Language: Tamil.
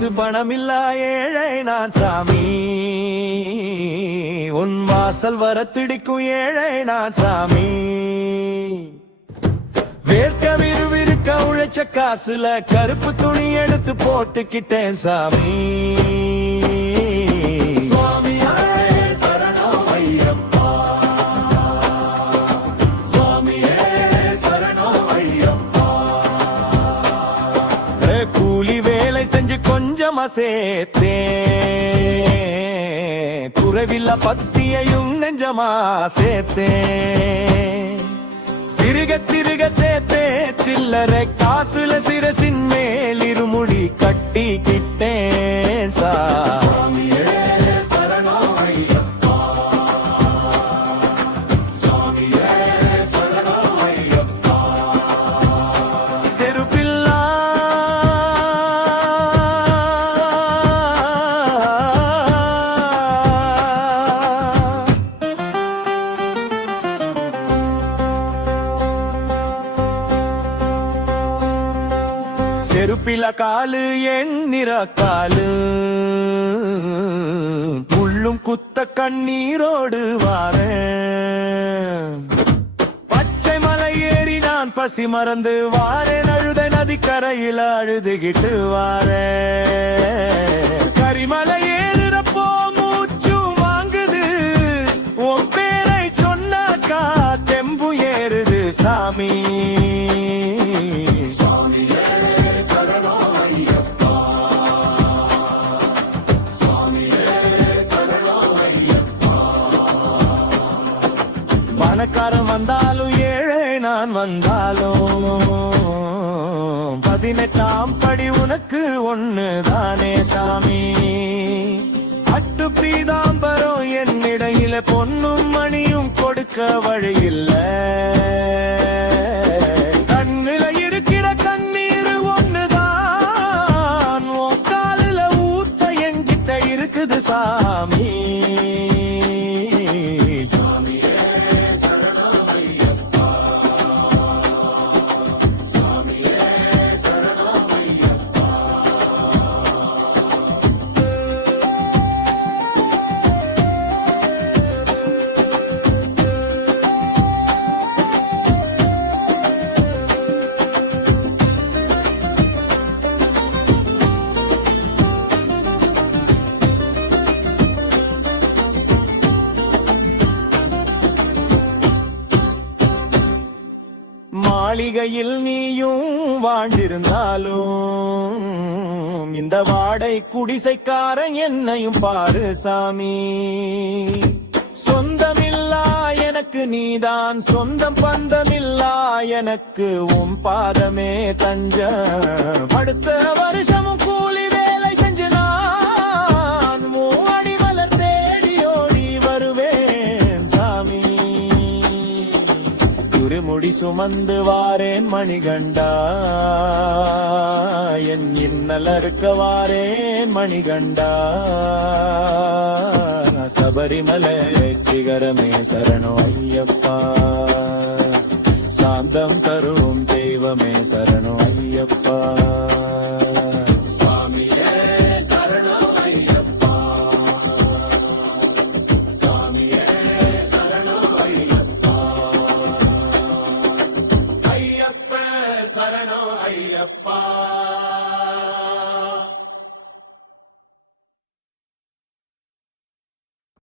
காசு பணமில்லா ஏழை நான் சாமி, உன் வாசல் வர திடிக்கும் ஏழை நான் சாமி. வேர்க்க விறுவிறுக்க உழைச்ச காசுல கருப்பு துணி எடுத்து போட்டுக்கிட்டேன் சாமி. கூலி வேலை செஞ்சு கொஞ்சமா சேர்த்தேன், குறைவில்ல பத்தியையும் நெஞ்சமா சேர்த்தேன். சிறுக சிறுக சேர்த்தே சில்லறை காசுல சிரசின் மேல் இருமுடி கட்டிக்கிட்டேன் சாமி. செருப்பில காலு எண்ணிற காலு, முள்ளும் குத்த கண்ணீரோடு வாரேன். பச்சை மலை ஏறி நான் பசி மறந்து வாரேன், அழுத நதிக்கரையில் அழுதுகிட்டு வாரேன். கரிமலை ஏறுறப்போ மூச்சு வாங்குது, உன் பேரை சொன்னாக்கா தெம்பு ஏறுது சாமி. பணக்காரன் வந்தாலும் ஏழை நான் வந்தாலும் 18ஆம் படி உனக்கு ஒண்ணுதானே சாமி. அட்டு பீதாம்பரம் என்னிடையில பொன்னும் மணியும் கொடுக்க வழியில்ல. கண்ணுல இருக்கிற கண்ணீர் ஒண்ணுதான் உன் காலில ஊத்த என்கிட்ட இருக்குது சாமி. மாளிகையில் நீயும் வாழ்ந்திருந்தாலும் இந்த வாடை குடிசைக்காரன் என்னையும் பாரு சாமி. சொந்தமில்லா எனக்கு நீதான் சொந்தம், பந்தமில்லா எனக்கு உன் பாதமே தஞ்சம். அடுத்த வருஷமும் கூலி வேலை செஞ்சு நான் மூவடி மலர் தேடி ஓடி வருவேன் சாமி. முடி சுமந்து வாரேன் மணிகண்டா, என் இன்னல் அறுக்க வாரேன் மணிகண்டா. சபரிமலை சிகரமே சரணம் ஐயப்பா, சாந்தம் தரும் தெய்வமே சரணம் ஐயப்பா. சரணம் ஐயப்பா.